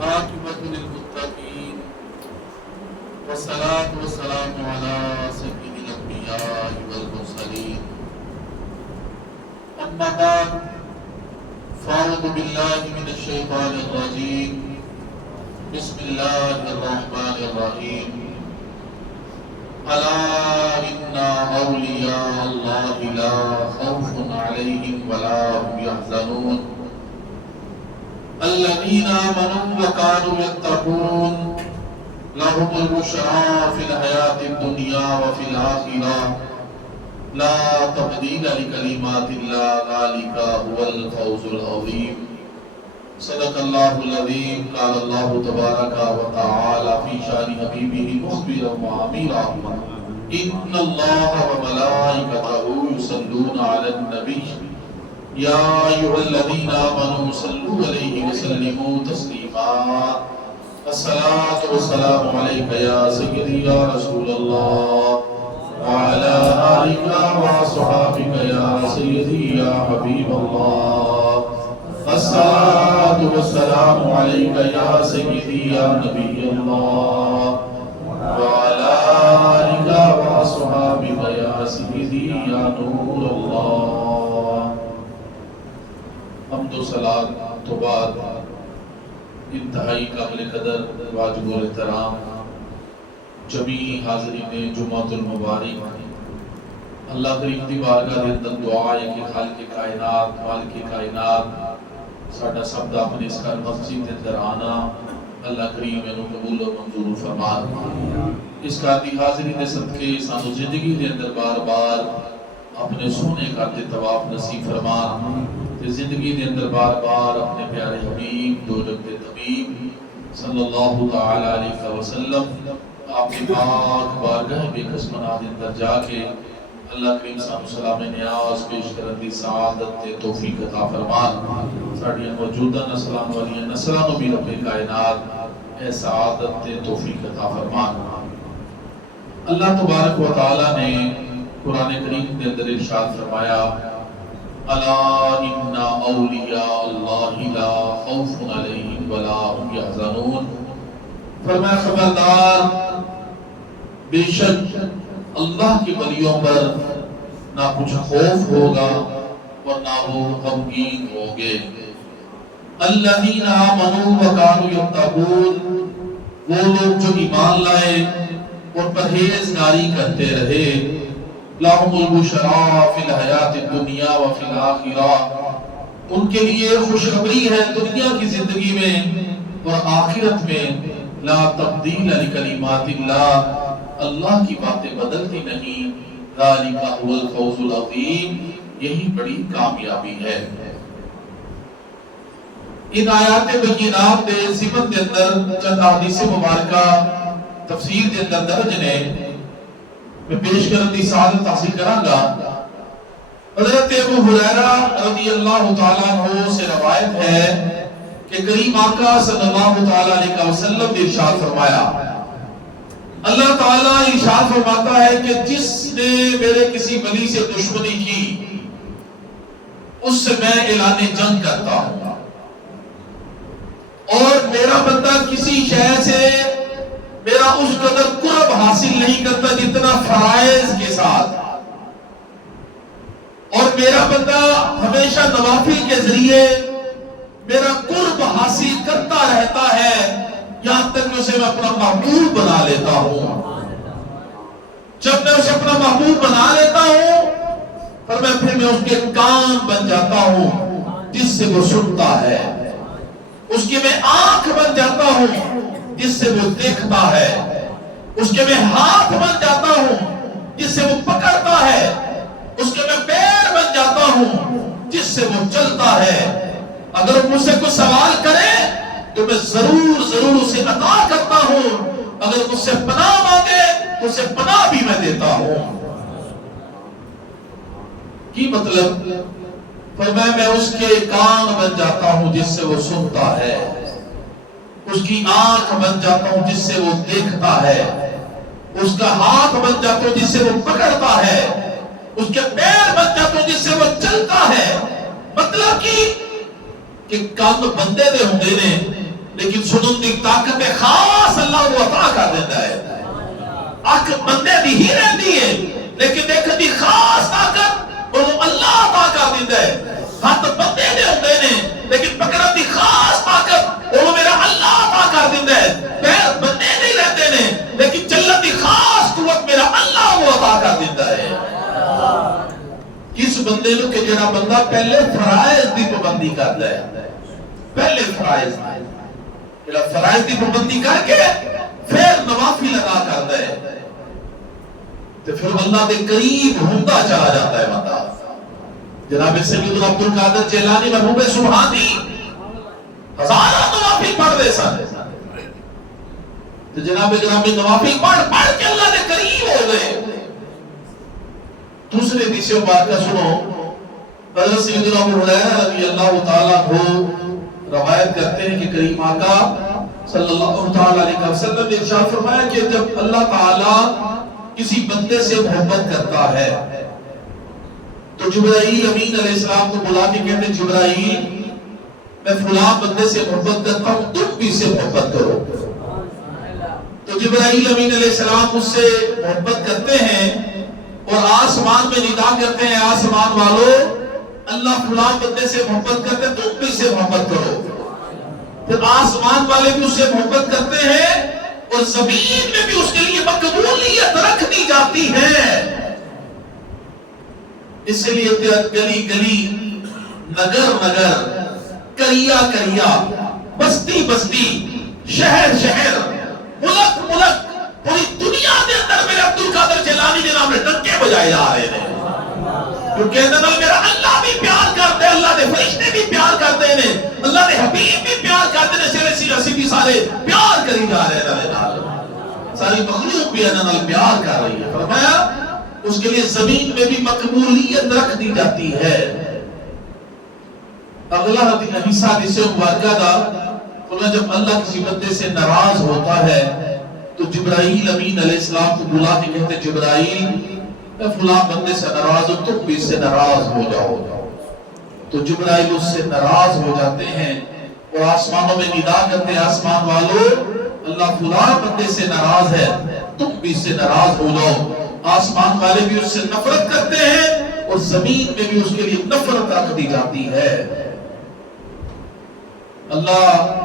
والعاقبة للمتقين والصلاة والسلام على سيد الأنبياء والمرسلين أما بعد فأعوذ بالله من الشيطان الرجيم بسم الله الرحمن الرحيم ألا إن أولياء الله لا خوف عليهم ولا هم يحزنون الذين آمنوا وكانوا يتقون لهم البشرى في الحياة الدنيا وفي الآخرة لا تبديل لكلمات الله ذلك هو الفوز العظيم صدق الله العظيم قال الله تبارك وتعالى في شأن حبيبه مخبرا وعميرا إن الله وملائكته يصلون على النبي يا أيها الذين آمنوا صلوا عليه وسلموا تسليما الصلاة والسلام عليك يا سيدي يا رسول الله وعلى آلك وصحابك يا سيدي يا حبيب الله الصلاة والسلام عليك يا سيدي يا نبي الله وعلى آلك وصحابك يا سيدي يا نور الله حمد و صلاۃ تو بعد انتہائی قابل قدر واجب الاحترام جمیع حاضرین جمعۃ المبارک اللہ کریم دی بارگاہ دے اندر دعا ہے کہ خالق کائنات مالک کائنات ساڈا سب دا اپنے اس گھر مسجد دے اندر آنا اللہ کریم انہوں قبول و منظور فرمان اس گھر دی حاضری دے صدقے سانو زندگی دے اندر بار بار اپنے سونے گھر دے طواف نصیب فرمان تے زندگی دے اندر بار بار اپنے پیارے حبیب دو جگ دے طبیب صلی اللہ تعالی علیہ وسلم آپ کی پاک بارگاہ بے قسمنا دے اندر جا کے اللہ کریم صاحب سلام نیاز پیش کرن دی سعادت تے توفیق عطا فرمان ساڈیاں موجودہ نسلاں والیاں نسلاں نو بھی رب کائنات اے سعادت تے توفیق عطا فرمان اللہ تبارک و تعالی نے قرآن کریم کے اندر ارشاد فرمایا الا ان اولیاء اللہ لا خوف علیہم ولا هم یحزنون فرمایا خبردار بے شک اللہ کے ولیوں پر نہ کچھ خوف ہوگا اور نہ وہ غمگین ہوں گے الذین آمنوا وکانوا یتقون وہ لوگ جو ایمان لائے اور پرہیزگاری کرتے رہے لَهُمُ الْبُشْرَى فِي الْحَيَاةِ الدُّنْيَا وَفِي الْآخِرَةِ ان کے لیے خوشخبری ہے دنیا کی زندگی میں اور آخرت میں لا تبدیل لکلمات اللہ اللہ کی باتیں بدلتی نہیں ذَلِكَ هُوَ الْفَوْزُ الْعَظِيمُ یہی بڑی کامیابی ہے ان آیات بینات دے صفت کے اندر چند حدیث مبارکہ تفسیر کے اندر درج نے میں پیش کرن دی سعادت حاصل کروں گا حضرت ابو ہریرہ رضی اللہ تعالیٰ عنہ سے روایت ہے کہ کریم آقا صلی اللہ تعالیٰ علیہ وسلم نے ارشاد فرمایا اللہ تعالیٰ ارشاد فرماتا ہے کہ جس نے میرے کسی ولی سے دشمنی کی اس سے میں اعلان جنگ کرتا ہوں اور میرا بندہ کسی شے سے میرا اس قدر قرب حاصل نہیں کرتا جتنا فرائض کے ساتھ اور میرا بندہ ہمیشہ نوافل کے ذریعے میرا قرب حاصل کرتا رہتا ہے یہاں تک کہ اسے میں اپنا محبوب بنا لیتا ہوں جب میں اسے اپنا محبوب بنا لیتا ہوں پھر میں اس کے کان بن جاتا ہوں جس سے وہ سنتا ہے اس کی میں آنکھ بن جاتا ہوں جس سے وہ دیکھتا ہے اس کے میں ہاتھ بن جاتا ہوں جس سے وہ پکڑتا ہے اس کے میں پیر بن جاتا ہوں جس سے وہ چلتا ہے اگر وہ مجھ سے کچھ سوال کرے تو میں ضرور اسے عطا کرتا ہوں اگر مجھ سے پناہ مانگے تو اسے پناہ بھی میں دیتا ہوں کی مطلب فرمایا میں اس کے کان بن جاتا ہوں جس سے وہ سنتا ہے اس کی آنکھ بن جاتا ہوں جس سے وہ دیکھتا ہے اس کا ہاتھ بن جاتا ہوں جس سے وہ پکڑتا ہے اس کے پیر بن جاتا ہوں جس سے وہ چلتا ہے مطلب کہ کان بندے دے ہوندے نے لیکن سنن دی طاقت خاص اللہ کو عطا کر دیتا ہے. اک بندے دی ہی رہتی ہے لیکن دیکھن دی خاص طاقت وہ اللہ عطا کر دیتا ہے. ہاتھ بندے دے ہوندے نے لیکن پکڑن دی خاص طاقت وہ میرا اللہ عطا کر دیتا ہے. پیر بندے نہیں رہتے نے لیکن چلن دی خاص قوت میرا اللہ وہ عطا کر دیتا ہے. کس بندے نو کہ جڑا بندہ پہلے فرائض دی پابندی کرتا ہے. پہلے فرائض جڑا فرائض دی پابندی کر کے پھر نوافل ادا کرتا ہے تو پھر اللہ کے قریب ہوتا چلا جاتا ہے. بندہ جناب سیدنا عبد القادر جیلانی مرحوم سبحانی ہزاروں نوافل پڑھتے سن تو جناب گرامی نوافل پڑھ کے اللہ کے قریب ہو گئے. دوسرے حدیث مبارکہ سنو. حضرت سیدنا ابو ہریرہ رضی اللہ تعالیٰ عنہ روایت کرتے ہیں کہ کریم آقا صلی اللہ تعالیٰ علیہ وسلم نے ارشاد فرمایا کہ جب اللہ تعالیٰ کسی بندے سے محبت کرتا ہے تو جبرائیل امین علیہ السلام کو بلا کے کہتے ہیں جبرائیل میں فلاں بندے سے محبت کرتا ہوں تم بھی سے محبت کرو. تو جبرائیل امین علیہ السلام اس سے محبت کرتے ہیں اور آسمان میں ندا کرتے ہیں آسمان والو اللہ فلاں بندے سے محبت کرتے ہیں تم بھی سے محبت کرو. پھر آسمان والے بھی اس سے محبت کرتے ہیں اور زمین میں بھی اس کے لیے مقبولیت رکھ دی جاتی ہے. اس لیے گلی گلی نگر نگر کریا کریا بستی بستی شہر شہر ملک ملک پوری دنیا کے اندر میرے عبد القادر جیلانی کے نام سے ڈنکے بجائے جا رہے ہیں کیونکہ میرا اللہ بھی پیار کرتے ہیں, اللہ کے فرشتے بھی پیار کرتے ہیں, اللہ کے حبیب بھی پیار کرتے ہیں. سیرے بھی سارے پیار کری جا رہے ہیں, ساری مخلوق بھی انہوں پیار کر رہی ہے. فرمایا اس کے لیے زمین میں بھی مقبولیت رکھ دی جاتی ہے. اگلا حصہ حدیث مبارکہ کا فرمایا جب اللہ کسی بندے سے ناراض ہوتا ہے تو جبرائیل امین علیہ السلام کو بلا کے کہتے جبرائیل میں فلاں بندے سے ناراض ہوں تم بھی اس سے ناراض ہو جاؤ. تو جبرائیل اس سے ناراض ہو جاتے ہیں اور آسمانوں میں ندا کرتے ہیں آسمان والو اللہ فلاں بندے سے ناراض ہے تم بھی اس سے ناراض ہو جاؤ. آسمان والے بھی اس سے نفرت کرتے ہیں اور زمین میں بھی اس کے لیے نفرت رکھ دی جاتی ہے. اللہ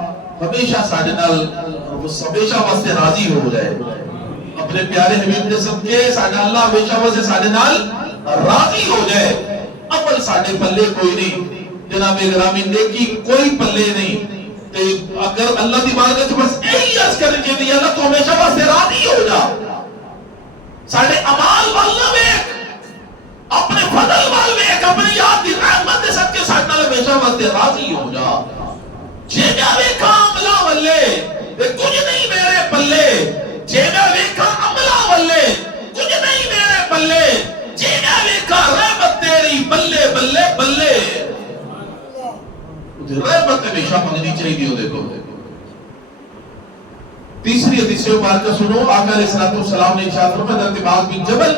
ہمیشہ ساڈے نال ہمیشہ واسطے راضی ہو جائے. اپنے پیارے حبیب دے صدقے ساڈا اللہ ہمیشہ واسطے ساڈے نال راضی ہو جائے. عمل ساڈے پلے کوئی نہیں جناب گرامی نیکی کوئی پلے نہیں تے اگر اللہ دی بارگاہ وچ بس یہی عرض کرنی چاہیے اللہ تو ہمیشہ واسطے راضی ہو جا. ساڈے اعمال والنا ویکھ اپنے فضل وال ویکھ اپنی یاد دی رحمت دے صدقے ساڈے نال ہمیشہ واسطے راضی ہو جا. جے میں ویکھاں عملہ والے تے کچھ نہیں میرے پلے, جے میں ویکھاں عملہ والے کچھ نہیں میرے پلے, جے میں ویکھاں رحمت تیری بلے بلے بلے. رحمت ہمیشہ منگنی چاہیے ہو. دیکھو تیسری حدیث مبارکہ سنو. آقا علیہ الصلوۃ والسلام نے ارشاد فرمایا حضرت معاذ بن جبل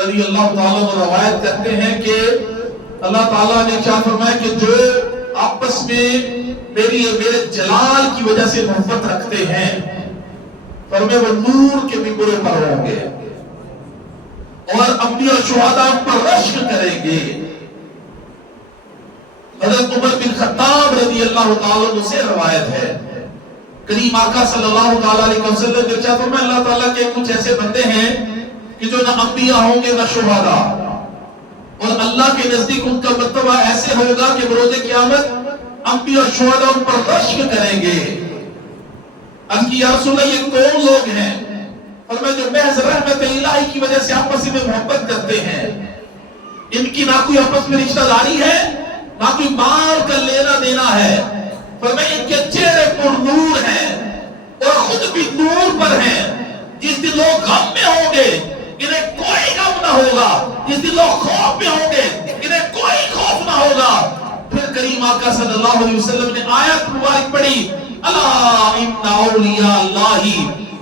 رضی اللہ تعالیٰ عنہ روایت کرتے ہیں کہ اللہ تعالیٰ نے ارشاد فرمایا کہ جو آپس میں میرے جلال کی وجہ سے محبت رکھتے ہیں فرمایا وہ نور کے ممبروں پر ہوں گے اور انبیاء شہداء پر رشک کریں گے. حضرت عمر بن خطاب رضی اللہ تعالیٰ عنہ سے روایت ہے کریم آقا صلی اللہ تعالیٰ علیہ وسلم نے ارشاد فرمایا اللہ تعالیٰ کے کچھ ایسے بندے ہیں کہ جو نہ انبیاء ہوں گے نہ شہداء اور اللہ کے نزدیک ان کا مرتبہ ایسے ہوگا کہ بروز قیامت انبیاء شہداء ان پر رشک کریں گے. ان کی یا رسول اللہ یہ کون لوگ ہیں؟ فرمایا جو محض رحمت الہی کی وجہ سے آپس میں محبت کرتے ہیں, ان کی نہ کوئی آپس میں رشتہ داری ہے نہ کوئی مال کا لینا دینا ہے. فرمایا ان کے چہرے پر نور ہیں اور خود بھی نور پر ہیں. جس دن لوگ غم میں ہوں گے انہیں کوئی غم نہ ہوگا, جس دن لوگ خوف میں ہوں گے انہیں کوئی خوف نہ ہوگا. پھر کریم آقا صلی اللہ علیہ وسلم نے آیت مبارک پڑھی الا ان اولیاء اللہ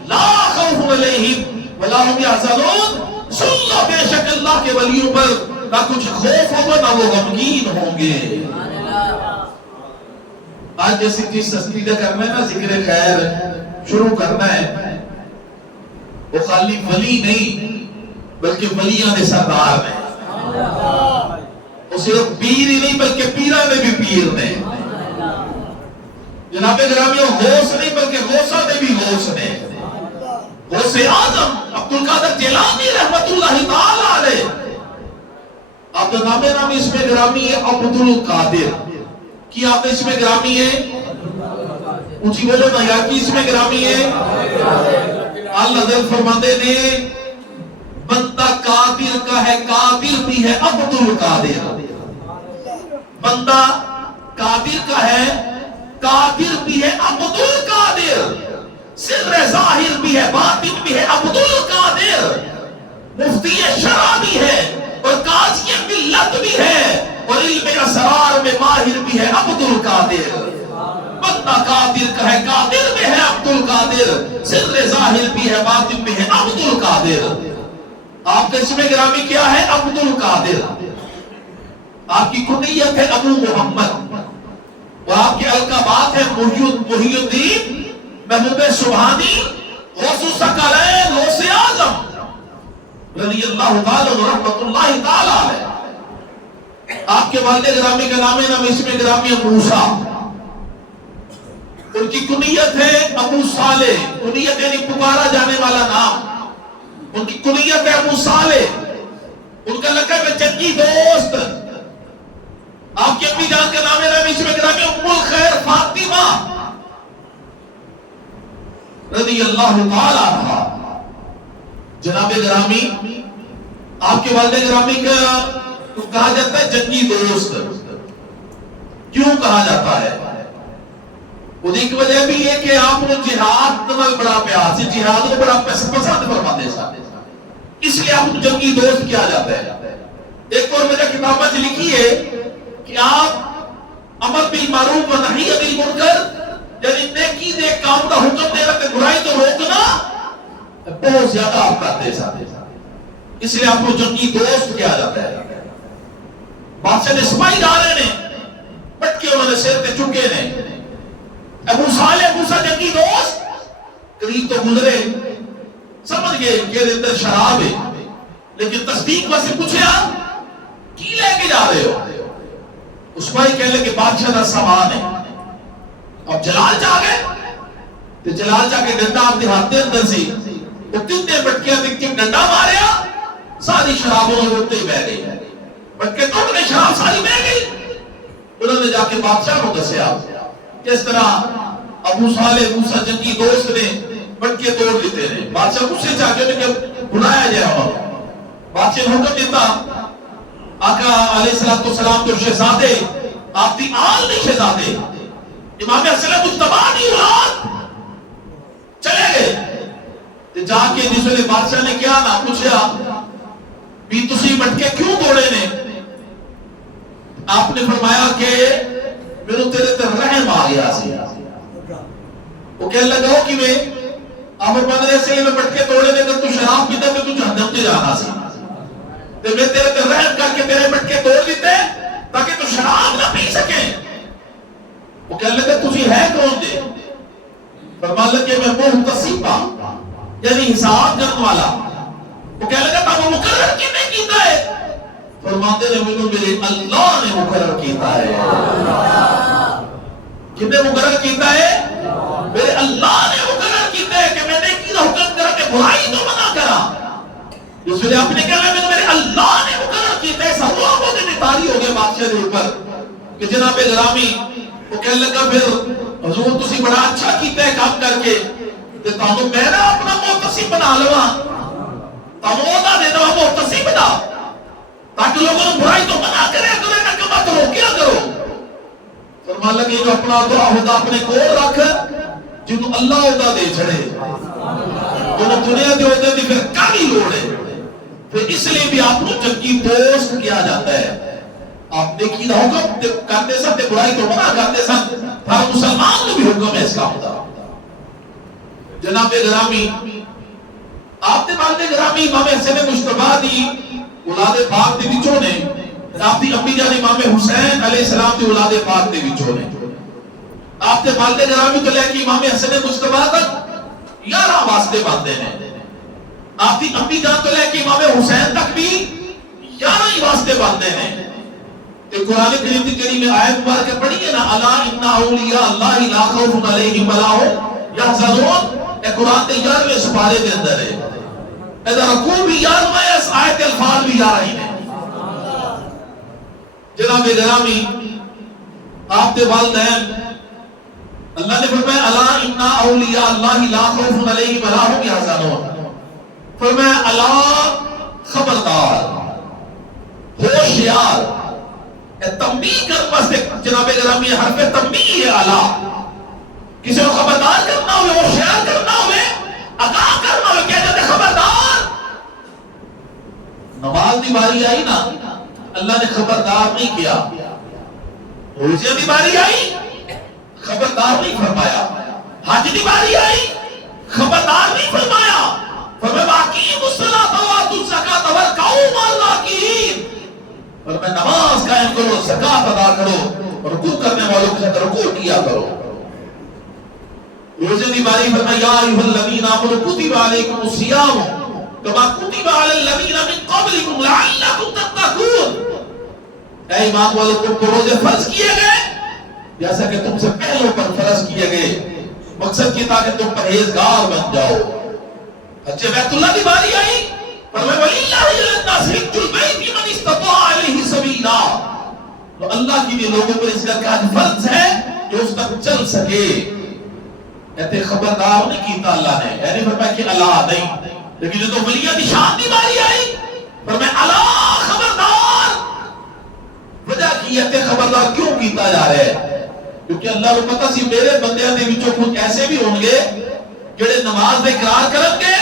لا خوف علیہم ولا هم یحزنون. سن لو بے شک اللہ کے ولیوں پر نہ کچھ خوف ہوگا نہ وہ غمگین ہوں گے. آج جیسی چیز تسلیدہ کرنا ہے نا، ذکر خیر شروع کرنا ہے، وہ خالی ولی نہیں بلکہ ولیاں دے سردار نے، وہ صرف پیر ہی نہیں بلکہ پیراں دے بھی پیر نے، جناب گرامیوں غوث نہیں بلکہ غوثہ دے بھی غوث نے، غوث اعظم عبدالقادر جیلانی رحمت اللہ تعالی علیہ، آپ کا نام اس میں گرامی ہے عبدالقادر، کی آپ اس میں گرامی ہے اونچی بولو نا یار، کی اس میں گرامی ہے؟ اللہ دل فرماتے نے بندہ قادر کا ہے، قادر بھی ہے عبدالقادر، بندہ قادر کا ہے، قادر بھی ہے عبدالقادر، سر ظاہر بھی ہے، باطن بھی ہے عبدالقادر، مفتی شرع بھی ہے اور قاضی ملت بھی ہے اور علم اسرار میں ماہر بھی ہے عبدالقادر، بندہ قادر کا ہے، قادر بھی ہے عبدالقادر، سر ظاہر بھی ہے، باطن بھی ہے عبدالقادر۔ آپ کا اسم گرامی کیا ہے؟ عبدالقادر۔ آپ کی کنیت ہے ابو محمد اور آپ کی القابات ہے محی الدین، محمود سبحانی، غوث ثقلین، غوث اعظم رضی اللہ تعالی و رحمت اللہ تعالی علیہ۔ آپ کے والد گرامی کا نام ہے اسم گرامی موسیٰ، ان کی کنیت ہے ابو صالح، کنیت یعنی پکارا جانے والا نام، ان کی کنیت ہے ابو صالح، ان کا لقب ہے جنگی دوست۔ آپ کی امی جان کا نام ہے اسم گرامی ام الخیر فاطمہ رضی اللہ تعالی عنہا۔ جناب گرامی آپ کے والد گرامی کا کہا جاتا ہے جنگی دوست، کیوں کہا جاتا ہے؟ وہ ایک وجہ بھی ہے کہ آپ نے جہاد نال بڑا پیار سے، جہاد کو بڑا پسند فرماتے ہیں، اس لیے آپ کو جنگی دوست کیا جاتا ہے۔ ایک اور وجہ کتابت لکھی ہے کہ آپ امر بالمعروف و نہی عن المنکر، یعنی نیکی دے کام کا حکم دینا کہ برائی تو روکنا بہت زیادہ آپ کرتے ہیں، اس لیے آپ کو جنگی دوست کیا جاتا ہے۔ بادشاہ نے سپاہی ڈالے نے، بٹ کے انہوں نے سر پہ چکے نے، ابو صالح موسیٰ جنگی دوست قریب تو گزرے، سمجھ گئے کہ اندر شراب ہے، لیکن تصدیق واسے پوچھے آپ کی لے کے جا رہے ہو؟ اس بھائی کہہ لے کہ بادشاہ کا سامان ہے۔ اب جلال جا گئے تو جلال جا کے ڈنڈا آپ دیہات دے اندر سی، وہ کتنے بٹکیاں دیکھ کے ڈنڈا ماریا، ساری شرابوں میں روتے ہی بہ گئی، بٹکے توڑ کے شراب ساری بہ گئی۔ انہوں نے جا کے بادشاہ کو دسیا کس طرح ابو صالح موسیٰ جنگی دوست نے بٹکے توڑ لیتے ہیں۔ بادشاہ مجھ سے چاہتے ہیں کہ بنایا جائے، بادشاہ نے حکم دیتا، آقا علیہ السلام تو شہزادے، آپ دی آل نہیں شہزادے، امام حسن مجتبی اولاد، چلے گئے تو جا کے جس ویلے بادشاہ نے کیا نہ پوچھا بھی تسی بٹکے کیوں توڑے نے؟ آپ نے فرمایا کہ میرے تیرے تے رحم آ گیا سی۔ وہ کہنے لگا ہو کہ میں آپ فرمانے سے میں بٹکے توڑے نے کہ تو شراب پیتا تو جہنم تے جانا سی، تو میں تیرے تے رحم کر کے تیرے بٹکے توڑ دیتے تاکہ تو شراب نہ پی سکے۔ وہ کہنے لگا تجھے ہے کون دے؟ فرمان لگے میں محتسب ہاں، یعنی حساب جن والا۔ وہ کہنے لگا تھا وہ مقرر کینے کیتا ہے؟ فرماتے نے میرے اللہ نے مقرر کیتا ہے۔ کنے مقرر کیتا ہے؟ میرے اللہ نے مقرر کیتا ہے کہ میں نے کی حکم کرا کہ برائی تو منع کرا۔ اس وجہ آپ نے کہا میرے اللہ نے مقرر کیتا ہے، سب لوگوں نے نتاری ہو گئے بادشاہ کے اوپر کہ جناب گرامی۔ وہ کہنے لگا پھر حضور تسی بڑا اچھا کیتا ہے کام کر کے، کہ تانوں میں نہ اپنا محتسب بنا لوا، تانوں دا دے دوا محتسب بنا، تاکہ لوگوں نے برائی تو منع کرے کرے نہ کہ مت روکیا کرو۔ فرمان لگے جو اپنا دعا ہوتا اپنے کول رکھ، جنہوں اللہ ہوتا دے چھڑے، جنہوں دنیا دے ہوتے دی پھر کاری لوڑے۔ پھر اس لیے بھی آپ کو جنگی دوست کیا جاتا ہے۔ آپ دیکھیں نہ حکم کرتے سن تے برائی تو منع کرتے سن، ہر مسلمان کو بھی حکم ہے اس کا ہوتا۔ جناب گرامی آپ نے والد گرامی امام حسن مجتبی دی اولاد پاک دے وچوں نے، آپ دی امی جان امام حسین علیہ السلام دی اولاد پاک دے وچوں نے۔ آپ کے والد گرامی تو لے کے امام حسن مجتبی تک 11 واسطے باندھے ہیں. آپ کی امی جان تو لے کے امام حسین تک بھی 11 ہی واسطے باندھے ہیں. کہ قرآن کریم کی کریمہ آیت مبارکہ پڑھیے نا، الا ان اولیاء اللہ لا خوف علیہم ولا هم یحزنون. یہ قرآن کے 11ویں سپارے کے اندر ہے. ادھر رکوع بھی 11واں ہے، اس آیت کے الفاظ بھی 11 ہی ہیں. جناب گرامی آپ کے والدین، اللہ نے فرمایا الا ان اولیاء اللہ لا خوف علیہم ولا هم یحزنون. فرمایا الا، خبردار، ہوشیار. تنبیہ کر واسطے جناب گرامی حرف تنبیہ ہے. الا کسی کو خبردار کرنا ہوئے، ہوشیار کرنا ہوئے، آگاہ کرنا ہوئے، کہہ دیتے خبردار. نماز دی باری آئی نا، اللہ نے خبردار نہیں کیا. روزے دی باری آئی، خبردار نہیں فرمایا. حج دی باری آئی، خبردار نہیں فرمایا. فرمایا واقعیم الصلاۃ وآتوا الزکاۃ وارکعوا مع الراکعین. فرمایا نماز قائم کرو، زکات ادا کرو، رکوع کرنے والوں کے ساتھ رکوع کیا کرو. روزے دی باری فرمایا یا ایھا الذین آمنوا کتب علیکم الصیام کما کتب علی الذین من قبلکم لعلکم تتقون. اے ایمان والو، تم کو روزے فرض کیے گئے جیسا کہ تم سے پہلوں پر فرض کیے گئے. مقصد یہ تھا کہ تم پرہیزگار بن جاؤ. حج بیت اللہ کی باری آئی، فرمایا وَلِلَّهِ عَلَى النَّاسِ حِجُّ الْبَيْتِ مَنِ اسْتَطَاعَ إِلَيْهِ سَبِيلًا. تو اللہ کے لیے لوگوں پر اس کا حج فرض ہے جو اس تک چل سکے. کہتے خبردار نہیں کیتا اللہ نے، یعنی فرمایا کہ اللہ نہیں. لیکن جو تو ولیہ دی شان دی باری آئی، فرمایا اللہ خبردار. وجہ کی ہے خبردار کیوں کیتا جا رہا ہے؟ کیونکہ اللہ کو پتہ سی میرے بندیاں دے وچوں کچھ ایسے بھی ہون گے جڑے نماز دے اقرار کرن گے،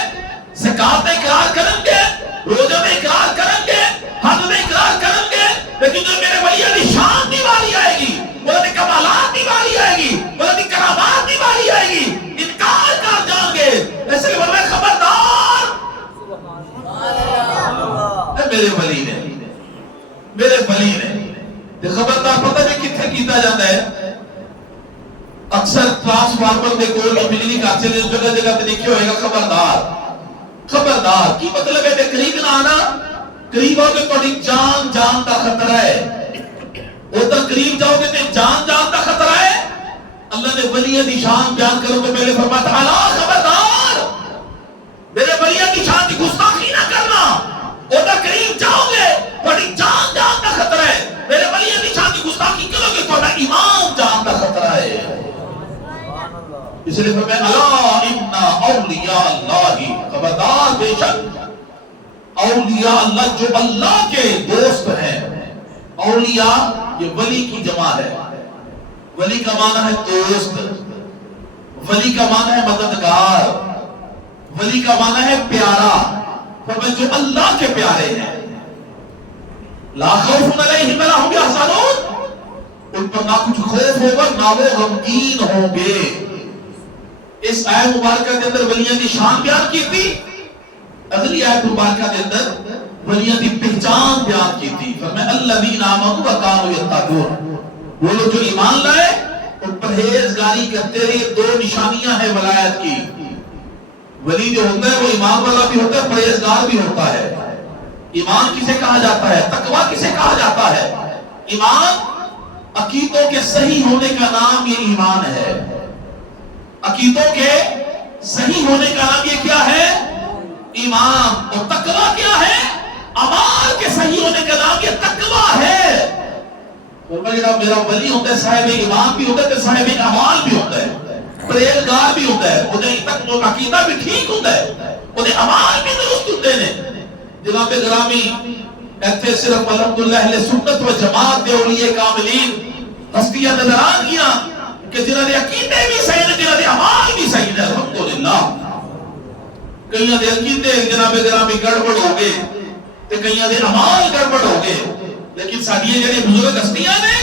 زکات دے اقرار کرن گے، روزہ دے اقرار کرن گے، حج دے اقرار کرن گے، لیکن جو میرے ولیہ دی شان دی باری آئے گی، وہ دی کمالات دی باری آئے گی، وہ دی کرامات دی باری آئے گی، انکار کر جان گے. اس لیے فرمایا خبردار. میرے ولی نے، میرے ولی نے خبردار. پتہ نہیں کتنے کیتا جاتا ہے. اکثر ٹرانسفارمر دے کول بجلی کاچے دے جگہ جگہ تے لکھیا ہوئے گا خبردار. خبردار کی مطلب ہے؟ کہ قریب نہ آنا، قریب آؤ گے تھوڑی جان دا خطرہ ہے. ادھر قریب جاؤ گے تے جان دا خطرہ ہے. اللہ نے ولیہ دی شان بیان کرو تو پہلے فرمایا تعالی خبردار، میرے ولیہ دی شان کی گستاخی نہ کرنا. ادھر قریب جاؤ گے تھوڑی جان دا خطرہ ہے. میرے ولیہ دی شان کی گستاخی کرو گے تھوڑا ایمان جان دا خطرہ ہے. اس لیے فرمایا الا ان اولیاء اللہ، خبردار بے شک اولیاء اللہ جو اللہ کے دوست ہیں. اولیاء یہ ولی کی جمع ہے. ولی کا معنی ہے دوست، ولی کا معنی ہے مددگار، ولی کا معنی ہے پیارا. فرمایا جو اللہ کے پیارے ہیں. لا خوف علیہم ولا هم یحزنون. ان پر نہ کچھ خوف ہوگا نہ وہ غمگین ہوں گے. اس آیت مبارکہ کے اندر ولیوں کی شان بیان کی تھی. اگلی آیت مبارکہ کے اندر ولیوں کی پہچان بیان کی تھی. فرمایا الذین آمنوا وکانوا یتقون. وہ لوگ جو ایمان لائے اور پرہیزگاری کرتے رہے. 2 نشانیاں ہیں ولایت کی. ولی جو ہوتا ہے وہ ایمان والا بھی ہوتا ہے، پرہیزگار بھی ہوتا ہے. ایمان کسے کہا جاتا ہے؟ تقوی کسے کہا جاتا ہے؟ ایمان عقیدوں کے صحیح ہونے کا نام یہ ایمان ہے. عقیدوں کے صحیح ہونے کا نام یہ کیا ہے؟ ایمان. اور تقوی کیا ہے؟ اعمال کے صحیح ہونے کا نام یہ تقوی ہے. اور میرا ولی ہوتا ہے صاحب ایمان بھی ہوتا ہے، صاحب اعمال بھی ہوتا ہے، پرہیزگار بھی ہوتا ہے. وہ عقیدہ بھی ٹھیک ہوتا ہے، وہ اعمال بھی درست ہوتے ہیں. جناب گرامی ایتھے صرف الحمدللہ اہل سنت و جماعت دے اولیاء کاملین ہستیاں نظر آ گیا کہ جنہاں دے عقیدے بھی صحیح ہیں، جنہاں دے اعمال بھی صحیح ہیں. الحمدللہ کئیاں دے عقیدے جناب گرامی گڑبڑ ہو گئے تے کئیاں دے اعمال گڑبڑ ہو گئے. لیکن ساڈیاں جڑی بزرگ ہستیاں نے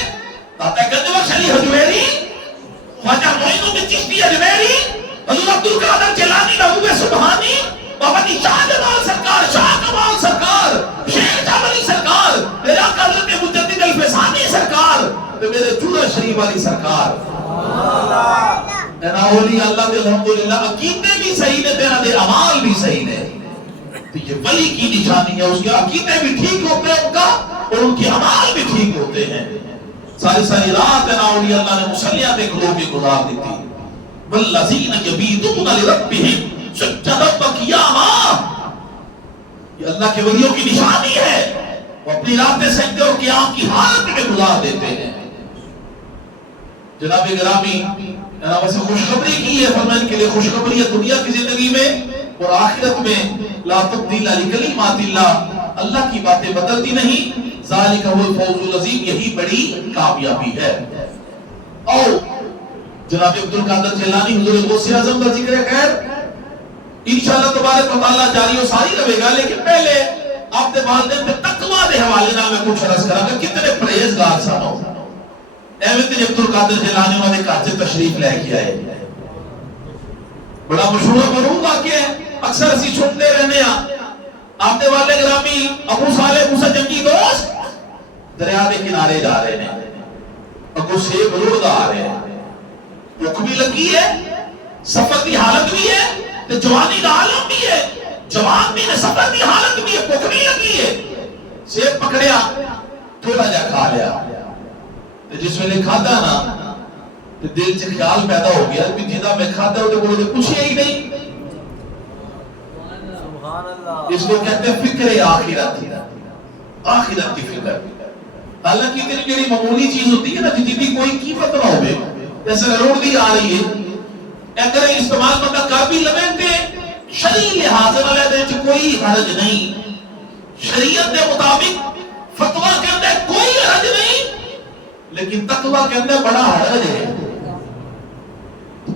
داتا گنج بخش علی حجویری، خواجہ معین الدین چشتی اجمیری، حضرت عبد القادر جیلانی محبوب سبحانی، بابا جی شاہ جمال سرکار، شاہ کمال سرکار، شیخ جعفر علی سرکار، میرے آقا حضرت مجدد الفسانی سرکار، میرے چورا شریف والی سرکار. اولی اللہ دے الحمدللہ عقیدے بھی صحیح نے تیرا دے عمال بھی صحیح نے. تو یہ ولی کی نشانی ہے, اس کے عقیدے بھی ٹھیک ہوتے ہیں ان کا اور ان کے عمال بھی ٹھیک ہوتے ہیں. ساری رات اولی اللہ نے مصلیات ایک لوگ کے گزار دی تھی. والذین یبیتون لربہم سجدا وقیاما, یہ اللہ کے ولیوں کی نشانی ہے, وہ اپنی راتیں سجدے اور قیام کی حالت میں گزار دیتے ہیں. جناب گرامی ویسے خوشخبری کی ہے, فرمان کے لیے خوشخبری ہے دنیا کی زندگی میں اور آخرت میں. لا تبدیل لکلمات اللہ, اللہ کی باتیں بدلتی نہیں. ذالک هو الفوز العظیم, یہی بڑی کامیابی ہے. اور جناب عبد القادر جیلانی حضور غوث اعظم کا ذکر خیر انشاءاللہ تبارک و تعالی جاری و ساری رہے گا, لیکن پہلے آپ دے والدین پہ تقوی دے حوالے نہ میں کچھ عرض کرا کہ کتنے پرہیزگار سن. احمد عبد القادر جیلانی انہوں نے گھر سے تشریف لے کے آئے, بڑا مشہور مرحوم واقعہ ہے, اکثر اسی سنتے رہنے ہیں. آپ دے والے گرامی ابو صالح موسیٰ جنگی دوست دریا دے کنارے جا رہے ہیں, اگو سے بلوڑ آ رہے ہیں, بھوک بھی لگی ہے, سفر کی حالت بھی ہے, تے جوانی کا عالم بھی ہے, جوان بھی نے سفر کی حالت بھی ہے, بھوک بھی لگی ہے. سیب پکڑیا, تھوڑا جا کھا لیا, جس میں نے کھاتا نا تو دل سے خیال پیدا ہو گیا کہ جیدہ میں کھاتا ہوں تو بولے کچھ ہی نہیں. اس کو کہتے ہیں فکر آخرت, آخرت کی فکر. حالانکہ اتنی میری معمولی چیز ہوتی ہے نا جتنی بھی کوئی قیمت نہ ہوئے, جیسے روڈ بھی آ رہی ہے اگر استعمال بندہ کر بھی لگے شریع لحاظ والے دے کوئی حرج نہیں, شریعت کے مطابق فتویٰ کے اندر کوئی حرج نہیں, لیکن تقوی کے اندر بڑا حرج ہے.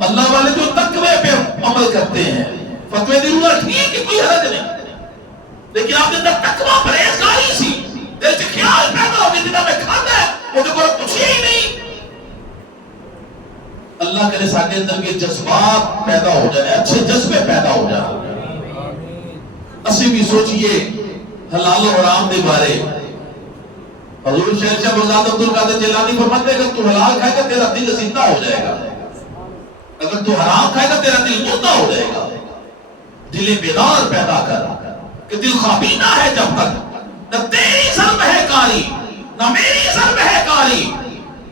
اللہ والے جو تقوی پہ عمل کرتے ہیں فتوی دی روح ٹھیک ہے, کوئی حرج نہیں, لیکن آپ کے اندر تقوی پرہیزگاری سی, دل سے خیال پیدا ہو کہ جنہاں میں کھانا ہے وہ تو کوئی کچھ ہی نہیں. اللہ کرے ساڑھے اندر کے جذبات پیدا ہو جائے, اچھے جذبے پیدا ہو جائے. اسی بھی سوچئے حلال و حرام دے بارے. حضور شہنشاہ بغداد عبد القادر جیلانی فرماتے ہیں اگر تو حلال کھائے گا تیرا دل زندہ ہو جائے گا, اگر تو حرام کھائے گا تیرا دل مردہ ہو جائے گا. دل بیدار پیدا کر کہ دل خوابی نہ ہے جب تک نہ تیری سر میں ہے کاری نہ میری سر میں ہے کاری.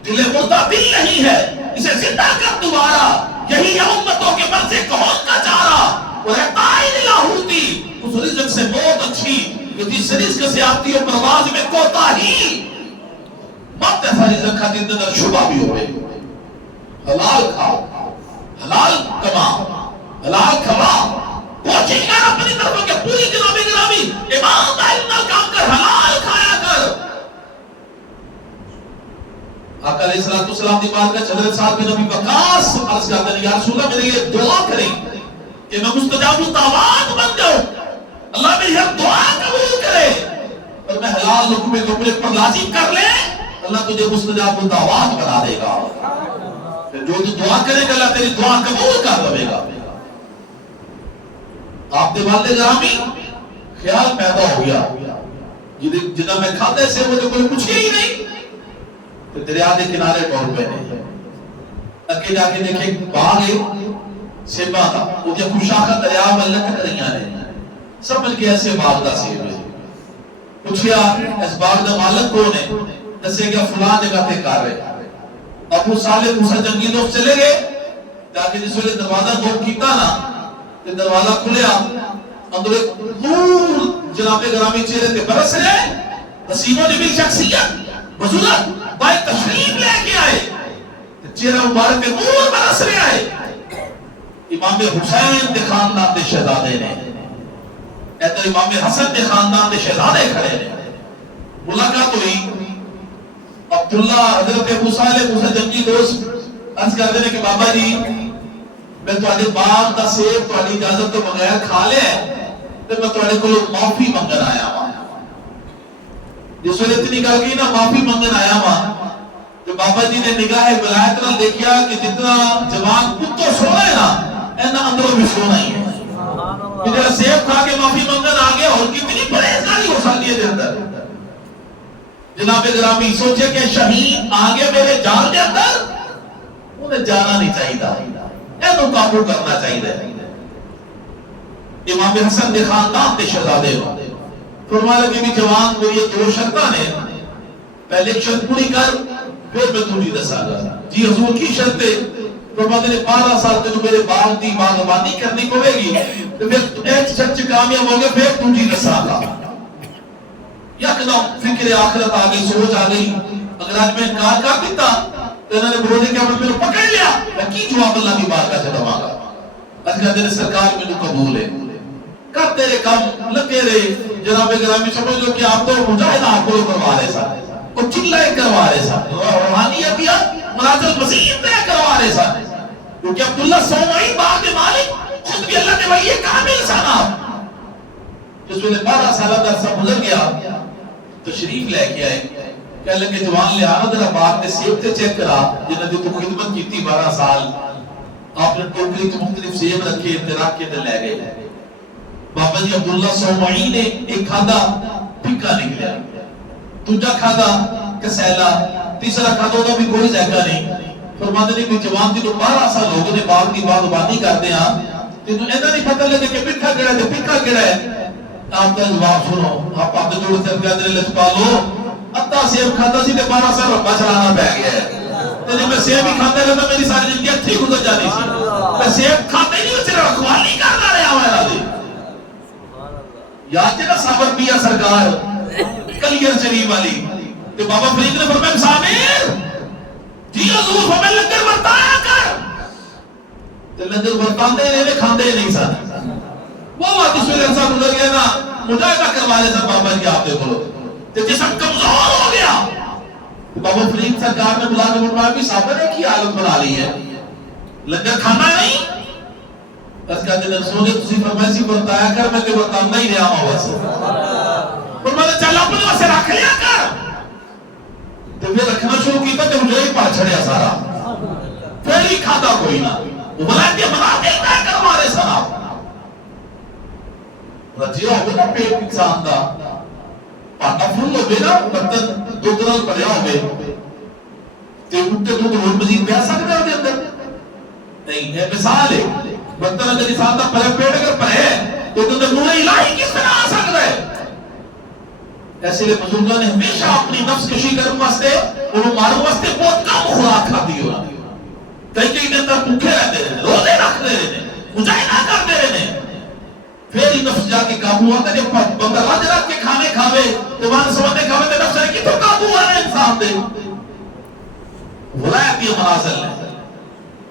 دل مردہ دل نہیں ہے, اسے زندہ کر دوبارہ, یہی ہے امتوں کے مرضے کون کا چارہ. وہ ہے تائن لاہوتی, اس رزق سے بہت اچھی کہ جس رزق سے آتی ہو پرواز میں کوتاہی. مت ایسا رزق کھا جن اندر شبہ بھی ہوئے. حلال کھاؤ, حلال کما, حلال کھوا, کوشش کر اپنی طرف کہ پوری جناب گرامی ایمانداری نال کام کر, حلال کھایا کر. آقا علیہ السلام دی بات کا حضرت صاحب بن نبی وقاص عرض کرتے ہیں یا رسول اللہ میرے لیے دعا کریں کہ میں مستجاب الدعوات بن جاؤں, اللہ میری ہر دعا قبول کرے, اور میں حلال لقمے کو اپنے پر لازم کر لے, اللہ تجھے مستجاب الدعوات بنا دے گا. جو تو دعا کرے گا اللہ تیری دعا قبول کر لے گا. آپ دے والدے گرامی خیال پیدا ہو گیا جنہاں میں کھاتے سے وہ تو کوئی کچھ ہی نہیں. تو دریا دے کنارے ٹور پہ نے اکے جا کے دیکھے باغ ہے سیبا تھا, وہ جب کچھ شاخہ دریا میں لکھ کریاں نے, سمجھ کے ایسے باغ دا سیب ہے. پوچھیا اس باغ دا مالک کون ہے, دسے گیا فلاں جگہ تے کار رہے. ابو صالح موسیٰ جنگی دوست چلے گئے, تاکہ جس ویلے دروازہ دور کیتا نا تے دروازہ کھلیا, اندر ایک نور جناب گرامی چہرے تے برس رہے, حسین و جمیل شخصیت بزرگ بھائی تشریف لے کے آئے, چہرہ مبارک کے نور برس رہے آئے. امام حسین دے خاندان دے شہزادے نے, ایتر امام حسن دے خاندان دے شہزادے کھڑے نے. ملاقات ہوئی, عبداللہ حضرت ابو صالح موسیٰ جنگی دوست عرض کر دینے کہ بابا جی میں تواڈے باغ دا سیب تواڈی اجازت تو بغیر کھا لے تے میں تواڈے کولوں معافی منگن آیا ہاں. جس ویلے اتنی گل کی نا معافی منگن آیا ہاں, تو بابا جی نے نگاہ ولایت نال دیکھیا کہ جتنا جوان کتوں سونا ہے نا اینا اندروں بھی سونا ہی ہے. کہ جڑا سیب کھا کے معافی منگن آ گیا اور کتنی پرہیزگاری ہو سکتی ہے دے اندر. جناب گرامی سوچے کہ شہید آگے میرے جان دے اندر انہیں جانا نہیں چاہیے، اینو قابو کرنا چاہیے۔ امام حسن دے خاندان دے شہزادے فرمایا کہ بھی جوان میری دو شرطاں نے، پہلے ایک شرط پوری کر پھر میں تجھے دسا گا۔ جی حضور کی شرط ہے؟ فرماتے نے 12 سال تجھے میرے باغ دی باغبانی کرنی پڑے گی، تو پھر ایک شرط کامیاب ہو گیا پھر تجھے دسا گا۔ یکدم فکر آخرت آ گئی، سوچ آ گئی، اگر آج میں انکار کر دیتا تو انہوں نے بروزے قیامت میں پکڑ لیا، میں کی جواب اللہ کی بارگاہ سے دوں گا؟ اچھا دن سرکار میں قبول ہے، کرتے رہے کام، لگے رہے۔ جناب گرامی سمجھ لو کہ آپ تو مجاہد آپ کو کروا رہے ساتھ، وہ چلائے کروا رہے ساتھ، روحانیت یا مناظر مسیح طے کروا رہے ساتھ، کیونکہ عبداللہ سومائی باغ مالک خود بھی اللہ کے وحی کامل سانا، جس میں 12 سالہ درسہ گزر گیا، تشریف لے کے آئے، کہہ لگے جوان لے آنا ذرا باغ نے سیب تے چیک کرا، جنہوں نے تو خدمت کی تھی 12 سال، آپ نے ٹوکری کے مختلف سیب رکھے، انتراک کے دل لے گئے۔ بابا جی عبداللہ سومعی نے ایک کھادا پھکا نکلیا، دوجا کھادا کسیلا، تیسرا کھادا ہوتا بھی کوئی ذائقہ نہیں۔ فرماتے نے بھی جوان دی تو 12 سال ہو گئے باغ کی باغبانی کرتے ہیں، تو ایسا نہیں پتہ لگے کہ پھکا کہڑا ہے پھکا کہڑا ہے۔ آپ کا جواب سنو، آپ آپ جوڑ سے کہہ دے لچپا لو، اتا سیب کھاتا سی تے 12 سال ربا چلانا پہ گیا ہے، تو جب میں سیب ہی کھاتا رہتا میری ساری زندگی اچھی گزر جانی سی، میں سیب کھاتا ہی نہیں بچے رکھوالی کرنا رہا ہوا ہے۔ یاد جنا صابر پیا سرکار کلیئر شریف والی، تو بابا فرید نے فرمایا سامر جی حضور فرمایا لنگر برتایا کر، تو لنگر برتاندے رہے کھاندے نہیں ساتھ، وہ بات اس میں ایسا گزر گیا نا، مجاہدہ کروا لے سب بابا جی آپ دیکھو، تو جسم کمزور ہو گیا، تو بابا فرید سرکار نے بلا کے فرمایا بھی صابر نے کی حالت بنا لی ہے، لنگر کھانا نہیں، اس کا دن رسول نے تسی فرمایا سی برتایا کر، میں تے برتاندہ ہی رہا ہوں واسے، فرمایا چل اپنے واسے رکھ لیا کر، تو پھر رکھنا شروع کیتا تو مجھے ہی پاچھ چھڑیا سارا، پھر ہی کھاتا کوئی نہ، وہ بلا کے بنا دیتا ہے کر ہمارے سناب، رجیہ ہوگا نا پیٹ انسان دا، پاٹا فل ہو گئے نا، برتن دو طرح پڑیا ہو گئے، تے اٹھتے تو اور مزید پیاسا کر دے اندر، نہیں ہے مثال ہے، برتن اگر انسان دا پڑے پیٹ اگر پڑے تو اندر نور الہی کس طرح آ سکتا ہے؟ ایسے لئے بزرگاں نے ہمیشہ اپنی نفس کشی کرنے واسطے انہوں ماروں واسطے بہت کم خوراک کھا دی ہوا، کئی دن تک بھوکے رہتے رہنے، روزے رکھتے رہنے، مجاہدہ کرتے رہنے، پھر ہی نفس جا کے قابو آتا ہے۔ جب بندہ رج رکھ کے کھانے کھاوے تو وہاں سمجھنے کھاوے تو نفس ہے کہ تو قابو آ رہے انسان دے، ولایت یہ منازل ہے۔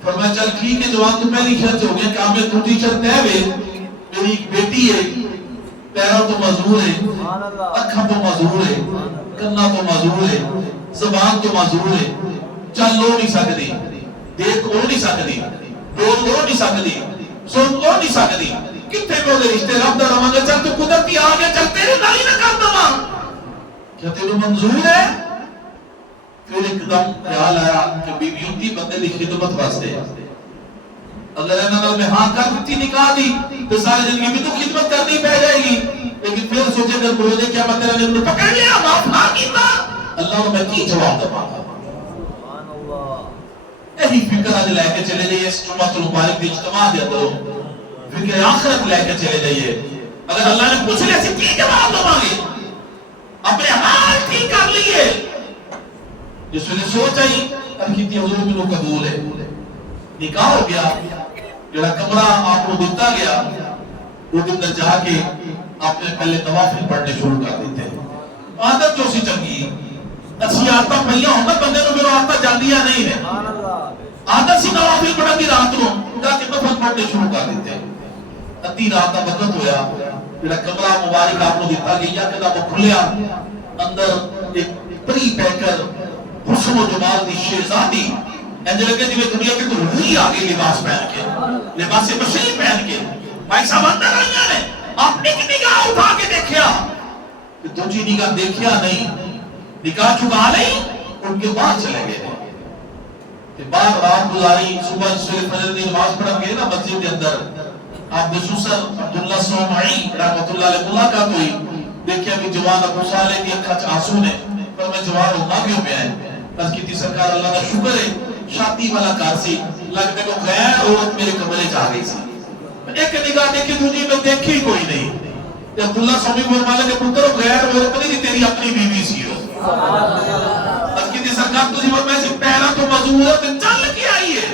فرمایا چل ٹھیک ہے جوان تو پہلی شرط ہو گیا کہ آمیں تجھے شرط ہے میری ایک بیٹی ہے، پیروں تو معذور ہے، اکھاں تو معذور ہے، کنا تو معذور ہے، زبان تو معذور ہے، چل لو نہیں سکتی، دیکھ ہو نہیں سکتی، بول ہو نہیں سکتی، سن ہو نہیں سکتی، کتنے کو دے رشتے رب دا رمانگا چل تو قدرتی آگے چل تیرے نالی نہ کر دوا، کیا تیرے منظور ہے؟ پھر ایک دم خیال آیا کہ بیویوں کی بندے دی خدمت واسطے اگر انہوں نے ہاں کر دیتی نکاح دی تو سارے زندگی میں تو خدمت کرنی پہ جائے گی، لیکن پھر سوچے کہ بروزے کیا مطلب نے انہوں پکڑ لیا معاف نہ کیتا، اللہ نے کی جواب دے مانگا۔ یہی فکر آج لے کے چلے جائیے اس جمعۃ المبارک کی اجتماع دے اندر، فکر آخرت لے کے چلے جائیے۔ اگر اللہ نے پوچھ لیا سے کی جواب دے مانگے، اپنے حال ٹھیک کر لیے، جس نے سوچ آئی اب کتنی حضور میں قبول ہے، نکاح ہو گیا، جڑا کمرہ آپ کو دیتا گیا وہ اندر جا کے آپ نے پہلے نوافل پڑھنے شروع کر دیتے ہیں۔ عادت جو سی چنگی اچھی عادت پہیا ہونا بندے کو میرا عادت جاندیا نہیں ہے، عادت سی نوافل پڑھا دی رات کو جا کے نوافل پڑھنے شروع کر دیتے ہیں۔ ادھی رات کا وقت ہویا، جڑا کمرہ مبارک آپ کو دیتا گیا کہ وہ کھلیا، اندر ایک پری پیکر حسن و جمال دی شہزادی ایسے لگے جی میں دنیا کے تو روحی آگے لباس پہن کے، لباس بشری پہن کے بھائی صاحب اندر آئیاں نے اپنی کی نگاہ اٹھا کے دیکھیا کہ دوجی نگاہ دیکھیا نہیں، نگاہ چکا نہیں، ان کے بعد چلے گئے کہ بعد رات گزاری، صبح سوئے فجر دی نماز پڑھا گئے نا مسجد کے اندر، آپ خصوصاً عبداللہ سومعی رحمت اللہ علیہ ملاقات ہوئی، دیکھیا کہ جوان ابو صالح کی اکھا آنسو نے، پر میں جوان ہونا کیوں پہ آئے، بس کیتی سرکار اللہ کا شکر ہے شادی والا گھر سی لگتے کو غیر عورت میرے کمرے جا گئی سی ایک نگاہ دیکھی دوسری میں دیکھی کوئی نہیں عبداللہ سومی فرمانے کے پتر غیر عورت نہیں تیری اپنی بیوی سی ہو اس کی سرکار تسی فرمائے سے پہلا تو مزور ہے تو چل کے آئی ہے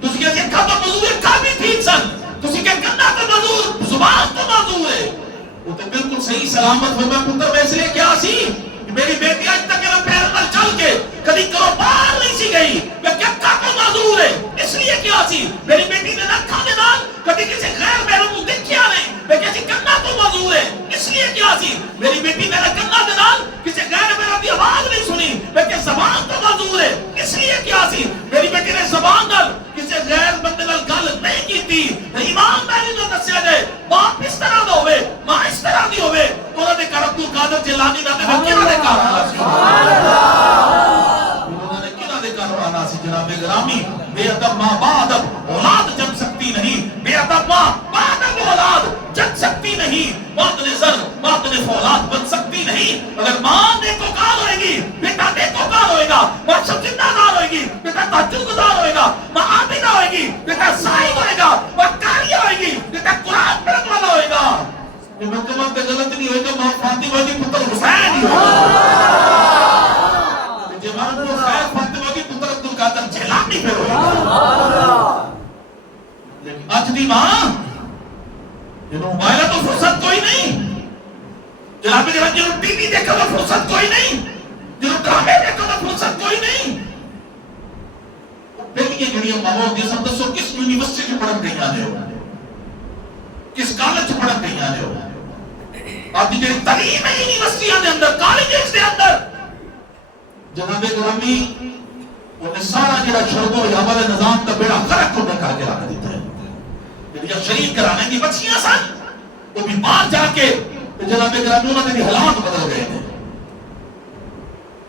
تسی کہا کہ کھا تو مزور ہے کھا بھی ٹھیک سن تسی کہا کرنا تو مزور زبان تو مزور ہے وہ تو بالکل صحیح سلامت فرمائے پتر میں اس لئے کیا سی میری بیٹی آج تک میں پیر پر چل کے کدھی کرو باہر نہیں سی گئی میں کیا کھا معذور ہے اس لیے کیا سی میری بیٹی نے نہ کھانے نال کبھی کسی غیر میرے منہ دیکھیا نہیں میں کسی کرنا تو معذور ہے اس لیے کیا سی میری بیٹی نے نہ کرنا دے نال کسی غیر میرا دی آواز نہیں سنی میں کہ زبان تو معذور ہے اس لیے کیا سی میری بیٹی نے زبان نال کسی غیر بندے نال گل نہیں کی تھی ایمان میں جو دسیا جائے باپ اس طرح نہ ہوئے ماں اس طرح نہیں ہوئے انہوں نے کہا عبدال قادر جیلانی نہ دے کنہ دے کہا انہوں نے کنہ دے کہا آنا سی جناب گرامی بے ادب ماں بادب اولاد جن سکتی نہیں بے ادب ماں بادب اولاد جن سکتی نہیں مات نے زر مات نے فولاد بن سکتی نہیں اگر ماں نیکو کار ہوئے گی بیٹا نیکو کار ہوئے گا ماں شمزندہ دار ہوئے گی بیٹا تحجد گزار ہوئے گا ماں عابدہ ہوئے گی بیٹا سائن ہوئے گا ماں کاریہ ہوئے گی بیٹا قرآن پڑھنے والا ہوئے گا یہ مکمل تے غلط نہیں ہوئے گا ماں فاطمہ کی پتر حسین ہی ہوئے گا جوان کو خیر فاطمہ کی پتر عبدال قادر جیلانی پہ ہوئے گا لیکن آج دی ماں جنہوں موبائلہ تو فرصت کوئی نہیں جناب جنہوں ٹی وی دیکھا تو فرصت کوئی نہیں جنہوں ڈرامے دیکھا تو فرصت کوئی نہیں پہلی یہ گھڑیاں ماما ہوتی ہے سب دسو کس یونیورسٹی میں پڑھن گئی آنے ہو کس کالج میں پڑھن گئی آنے ہو آپ کی جنہی تعلیم ہے یونیورسٹیاں دے اندر کالجز دے اندر جناب گرامی انہیں سارا جڑا شرب و حوالہ نظام کا بیڑا غرق کو نکا کے رکھ دیتا ہے جب شریک کرانے کی بچیاں سن وہ بھی باہر جا کے جناب گرامی انہوں نے بھی حالات بدل گئے تھے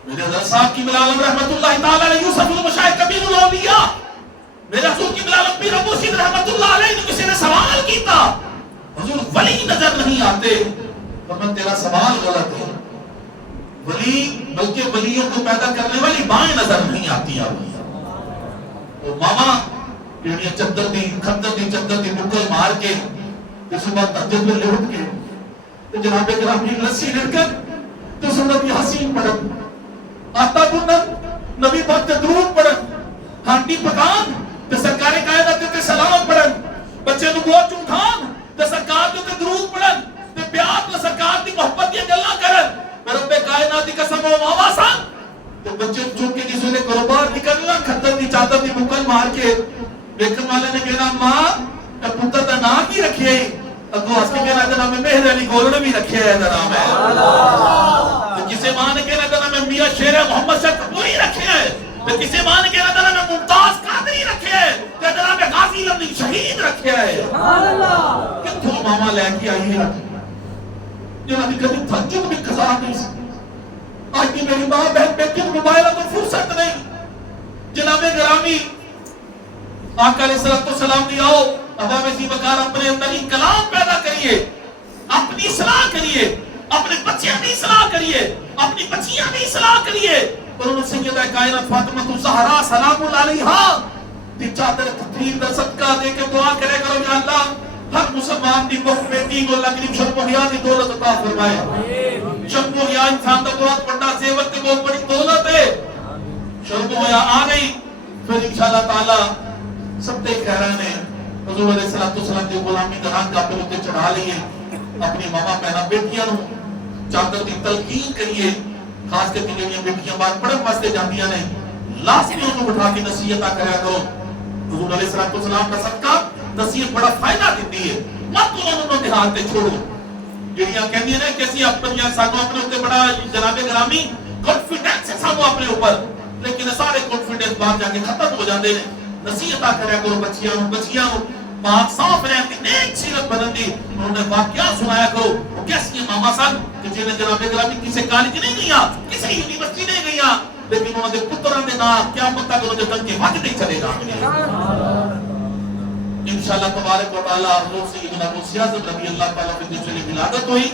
میرے حضرت صاحب کی ملالم رحمت اللہ تعالی علیہ یوسف المشاہد کبیر الاولیاء میرے حضور کی ملالم پیر ابو سید رحمت اللہ علیہ نے کسی نے سوال کیتا حضور ولی نظر نہیں آتے فرمایا تیرا سوال غلط ہے ولی بلکہ ولیوں کو پیدا کرنے والی مائیں نظر نہیں آتی اور ماما پیڑیاں چدر دی چدر دی مکل مار کے اس وقت تحجد میں لوٹ کے تو جناب گرامی لسی لڑ کر تو سنت یاسین پڑھن آتا بنن نبی پاک تے درود پڑھن ہانڈی پکان تے سرکار کائنات تے سلام پڑھن بچے نو گود چ اٹھان تے سرکار تے درود پڑھن تے پیار تے سرکار دی محبت دی گلاں کرن رب کائنات دی قسم و ماوا سان تے بچے چون کے کسی نے کاروبار نکلنا کھتر دی چادر دی مکل مار کے دیکھن والے نے کہنا ماں اے پتر دا نام ہی رکھے اگو اس کے کہنا دا نام مہر علی گولڑ بھی رکھے ہے دا نام ہے کسی ماں نے کہنا دا نام میاں شیر محمد شاہ کپوری رکھے ہے کسی ماں نے کہنا دا نام ممتاز قادری رکھے ہے دا نام غازی لمنی شہید رکھے ہے کتھوں ماما لے کے آئی ہے جنہاں دی کبھی تحجد بھی قضا نہیں سی آج کی میری ماں بہن بیٹی موبائلہ تو فرصت نہیں جناب گرامی آقا علیہ السلام دی آؤ عوام سی بکار اپنے اندر انقلاب پیدا کریے اپنی اصلاح کریے اپنے بچیاں بھی اصلاح کریے اپنی بچیاں بھی اصلاح کریے اور انہوں سیدہ کائنات فاطمہ الزہرا سلام علیہا دی چادر تطہیر دا صدقہ دے کے دعا کرے کرو یا اللہ ہر مسلمان دی بہت بیٹی کو اللہ کریم شرف و حیا دی دولت عطا فرمائے شرف و حیا انسان دا بہت بڑا زیور تے بہت بڑی دولت ہے شرف و حیا آ گئی پھر انشاءاللہ تعالی سب تے خیران ہے حضور علیہ السلام دی غلامی دا حق آپ نے چڑھا لیے اپنی ماما پہنا بیٹیاں نو چادر دی تلقین کریے خاص کر کے جو بیٹیاں بار پڑھن واسطے جاندیاں نے لازمی انہوں بٹھا کے نصیحت کریا کرو حضور علیہ السلام کا صدقہ نصیحت بڑا فائدہ دیتی ہے مت انہوں نے ہاتھ تے چھوڑو جڑیاں کہندیاں نے کہ اسی اپنی سانو اپنے اوپر بڑا جناب گرامی کانفیڈنس ہے سانو اپنے اوپر لیکن سارے کانفیڈنس بعد جا کے ختم ہو جاندے نے نصیحت کریا کرو بچیاں پاک صاف رہن دی نیک سیرت بدن دی انہوں نے واقعہ سنایا کرو وہ کیسی ماما سن کہ جنہیں جناب گرامی کسی کالج نہیں گیا کسی یونیورسٹی نہیں گیا لیکن انہوں نے پتران دے نام قیامت تک انہوں نے تنکے وقت نہیں چلے گا انشاءاللہ تبارک و تعالی حضور سیدنا ابو سیاست رضی اللہ تعالیٰ کی دوسری ولادت ہوئی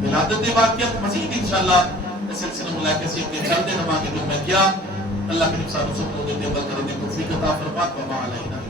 ولادت دے واقعات مزید انشاءاللہ اس سلسلہ ملاقے سے اپنے چلتے نماغے جو میں کیا اللہ کے نفسان و سب کو دیتے عمل کرنے کو عطا فرما، وما علینا